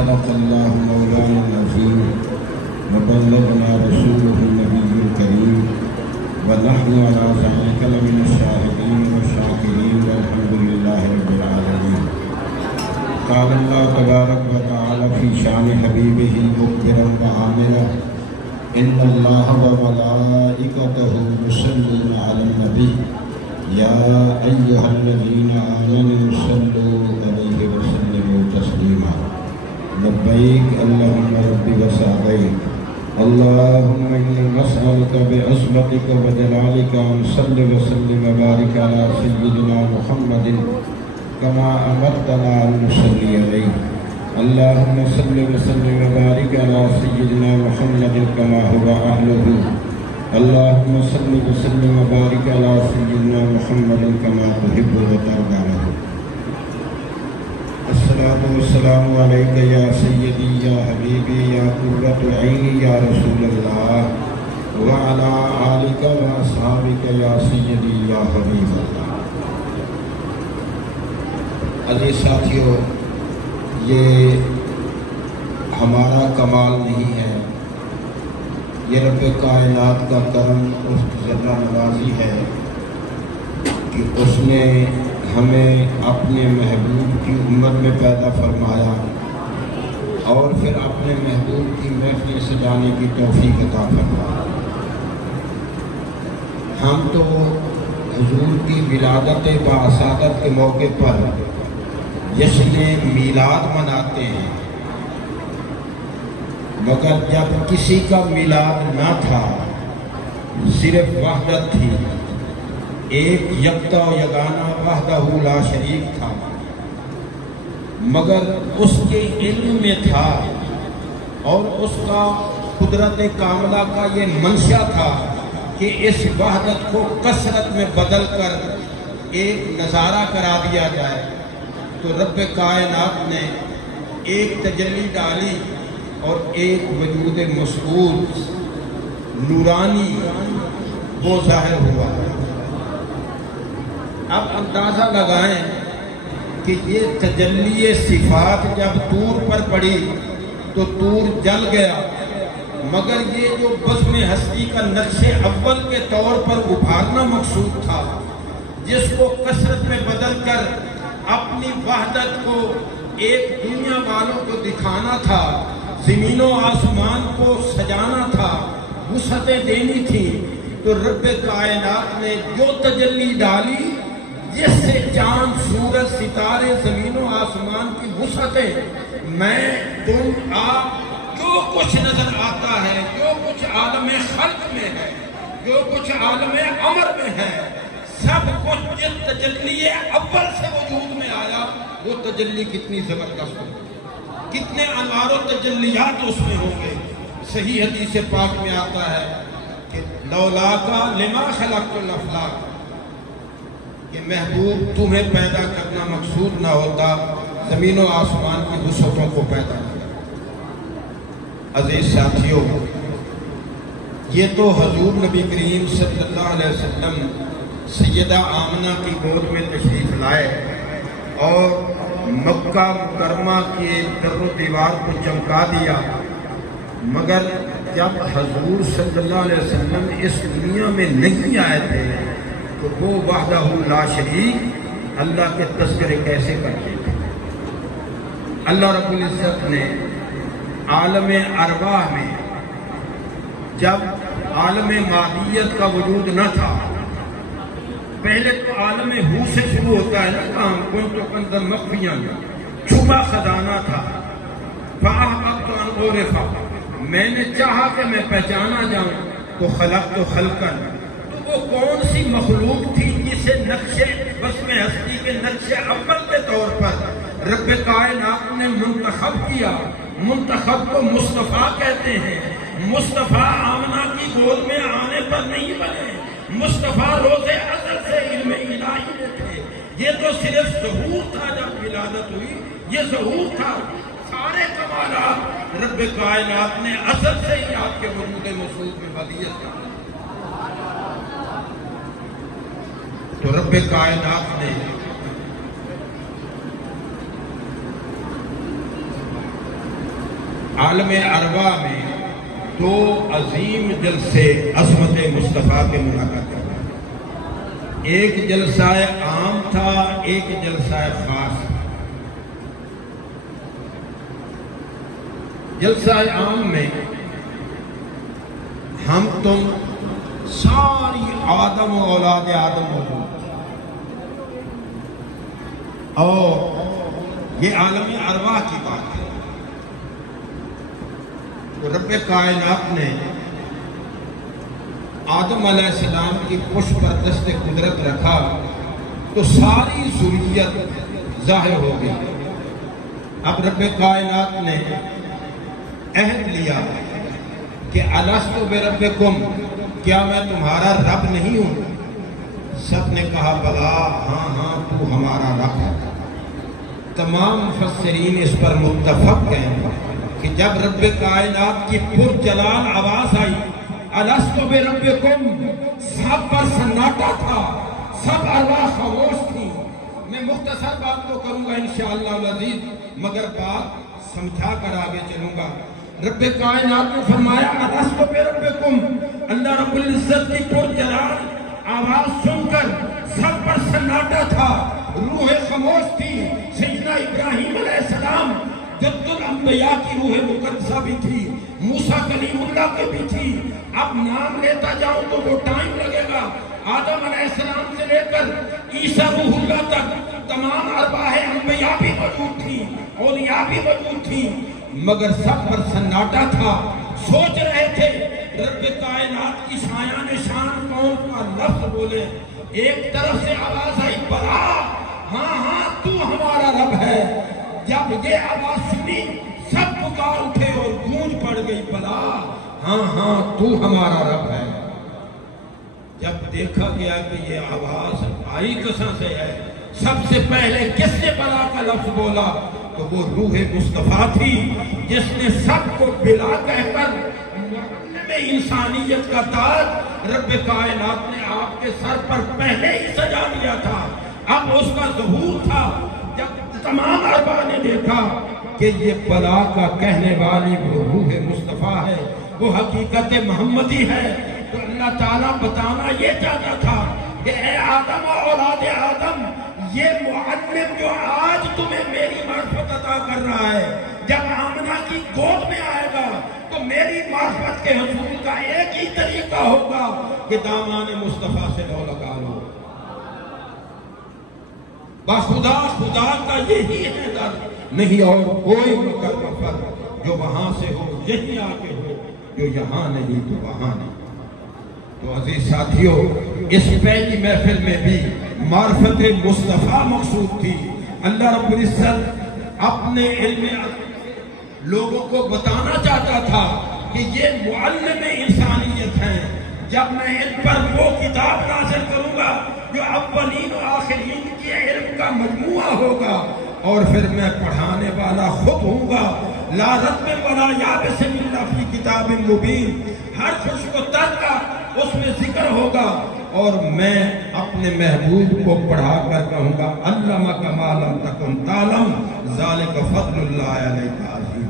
صدق الله مولانا العظيم وبلغنا رسوله النبي الكريم ونحن على ذلك لمن الشاهدين والشاكرين والحمد لله رب العالمين. قال الله تبارك وتعالى في شان حبيبه مخبرا وعاملا إن الله وملائكته يصلون على النبي يا أيها الذين آمنوا صلوا عليه وسلموا تسليما. لبيك اللهم رب وسعديك اللهم إنا نسألك بعصمتك وجلالك أن صل وسلم وبارك على سيدنا محمد كما أمرتنا أن نصلي عليه. اللهم صل وسلم وبارك على سيدنا محمد كما هو أهله. اللهم صل وسلم وبارك على سيدنا محمد كما تحب وترضى له. الصلاة والسلام عليك يا سيدي يا حبيبي يا قرة عيني يا رسول الله وعلى آلك وأصحابك يا سيدي يا حبيب اللہ. عزیز ساتھیو، یہ ہمارا کمال نہیں ہے، یہ رب کائنات کا کرم اس کی ذرہ نوازی ہے کہ اس نے ہمیں اپنے محبوب کی امت میں پیدا فرمایا اور پھر اپنے محبوب کی محفل سجانے کی توفیق عطا فرمایا. ہم تو حضور کی ولادت باعثادت کے موقع پر جشن میلاد مناتے ہیں، مگر جب کسی کا میلاد نہ تھا، صرف وحدت تھی، ایک یکتا و یگانہ وحدہ لا شریک تھا، مگر اس کے علم میں تھا اور اس کا قدرت کاملہ کا یہ منشا تھا کہ اس وحدت کو کثرت میں بدل کر ایک نظارہ کرا دیا جائے. تو رب کائنات نے ایک تجلی ڈالی اور ایک وجود مسعود نورانی وہ ظاہر ہوا. اب اندازہ لگائیں کہ یہ تجلی صفات جب طور پر پڑی تو طور جل گیا، مگر یہ جو بزم ہستی کا نقش اول کے طور پر ابھارنا مقصود تھا، جس کو کثرت میں بدل کر اپنی وحدت کو ایک دنیا والوں کو دکھانا تھا، زمین و آسمان کو سجانا تھا، وسعتیں دینی تھی، تو رب کائنات نے جو تجلی ڈالی جس سے چاند سورج ستارے زمین و آسمان کی وسعتیں، میں تم آپ جو کچھ نظر آتا ہے، جو کچھ عالم خلق میں ہے، جو کچھ عالم امر میں ہے، سب کچھ جس تجلی اول سے وجود میں آیا، وہ تجلی کتنی زبردست ہو، کتنے انوار و تجلیات اس میں ہوں گے. صحیح حدیث پاک میں آتا ہے کہ لولاکا لما خلقت الافلاک، کہ محبوب تمہیں پیدا کرنا مقصود نہ ہوتا، زمین و آسمان کی وسعتوں کو پیدا کیا. عزیز ساتھیوں، یہ تو حضور نبی کریم صلی اللہ علیہ وسلم سیدہ آمنہ کی گود میں تشریف لائے اور مکہ مکرمہ کے در و دیوار کو چمکا دیا، مگر جب حضور صلی اللہ علیہ وسلم اس دنیا میں نہیں آئے تھے تو وہ وحدہ لا شریک اللہ کے تذکرے کیسے کرتے تھے. اللہ رب العزت نے عالم ارواح میں جب عالم مادیت کا وجود نہ تھا، پہلے تو عالم ہو سے شروع ہوتا ہے نا کام، کنت کنزا مخفیا چھپا خزانہ تھا، فاحببت ان اعرف، میں نے چاہا کہ میں پہچانا جاؤں، تو خلقت خلقا، تو وہ کون سی مخلوق تھی جسے نقش بزم ہستی کے نقش اول کے طور پر رب کائنات نے منتخب کیا. منتخب کو مصطفیٰ کہتے ہیں. مصطفیٰ آمنہ کی گود میں آنے پر نہیں بنے، مصطفیٰ روز ازل سے علم الہی میں تھے. یہ تو صرف ظہور تھا جب ولادت ہوئی، یہ ظہور تھا. سارے کمالات رب کائنات نے ازل سے ہی آپ کے وجود مسعود میں بدیت کر. تو رب کائنات نے عالم ارواح میں دو عظیم جلسے عظمت مصطفیٰ کے منعقد کرنا، ایک جلسہ عام تھا، ایک جلسہ خاص۔ جلسہ عام میں ہم تم ساری آدم و اولاد آدم موجود، اور یہ عالم ارواح کی بات ہے۔ تو رب کائنات نے آدم علیہ السلام کی پشت پر دست قدرت رکھا تو ساری ذریت ظاہر ہو گئی۔ اب رب کائنات نے عہد لیا کہ الست بربکم، کیا میں تمہارا رب نہیں ہوں؟ سب نے کہا بلا، ہاں ہاں تو ہمارا رب ہے۔ تمام مفسرین اس پر متفق ہیں کہ جب رب کائنات کی پرجلال آواز آئی الست بربکم، سب پر سناٹا تھا، سب ارواح خاموش تھی۔ میں مختصر بات تو کروں گا انشاءاللہ العزیز، مگر بات سمجھا کر آگے چلوں گا۔ رب کائنات نے فرمایا الست بربکم، اللہ رب العزت کی پرجلال آواز سن کر سب پر سناٹا تھا، روح خاموش تھی۔ سیدنا ابراہیم علیہ السلام جد الانبیاء کی روح مقدسہ بھی تھی، موسیٰ کلیم اللہ کے بھی تھی۔ اب نام لیتا جاؤں تو وہ ٹائم لگے گا۔ آدم علیہ السلام سے لے کر عیسیٰ روح اللہ تک تمام ارواح انبیاء بھی موجود تھی، اولیاء بھی موجود تھی، مگر سب پر سناٹا تھا۔ سوچ رہے تھے رب کائنات کی شایان شان کون کا لفظ بولے۔ ایک طرف سے آواز آئی بلا، ہاں ہاں تو ہمارا رب ہے۔ جب یہ آواز سنی سب پکار اٹھے اور گونج پڑ گئی بلا، ہاں ہاں تو ہمارا رب ہے۔ جب دیکھا گیا کہ یہ آواز آئی کہاں سے ہے، سب سے پہلے کس نے بلا کا لفظ بولا؟ تو وہ روح مصطفیٰ تھی جس نے سب کو بلا کہہ کر معلم انسانیت کا تاج رب کائنات نے آپ کے سر پر پہلے ہی سجا دیا تھا۔ اب اس کا ظہور تھا جب تمام ارواح نے دیکھا کہ یہ بلا کا کہنے والی وہ روح مصطفیٰ ہے، وہ حقیقت محمدی ہے۔ تو اللہ تعالیٰ بتانا یہ چاہتا تھا کہ اے آدم و اولاد آدم، یہ معلم جو آج تمہیں میری معرفت عطا کر رہا ہے، جب آمنہ کی گود میں آئے گا تو میری معرفت کے حصول کا ایک ہی طریقہ ہوگا کہ دامان مصطفیٰ سے لو لگا لو۔ بخدا خدا کا یہی ہے در، نہیں اور کوئی مکرر جو وہاں سے ہو یہی آگے ہو، جو یہاں نہیں تو وہاں نہیں۔ تو عزیز ساتھیوں، اس پہلی محفل میں بھی معرفت مصطفیٰ مقصود تھی۔ اللہ رب العزت اپنے علم لوگوں کو بتانا چاہتا تھا کہ یہ معلم انسانیت ہیں۔ جب میں ان پر وہ کتاب نازل کروں گا جو اولین و آخرین کے علم کا مجموعہ ہوگا، اور پھر میں پڑھانے والا خود ہوں گا۔ لا رتب ولا یابس الا فی کتاب مبین، ہر خوش و تر کا اس میں ذکر ہوگا، اور میں اپنے محبوب کو پڑھا کر کہوں گا علمک ما لم تکن تعلم ذالک فضل اللہ علیک عظیم۔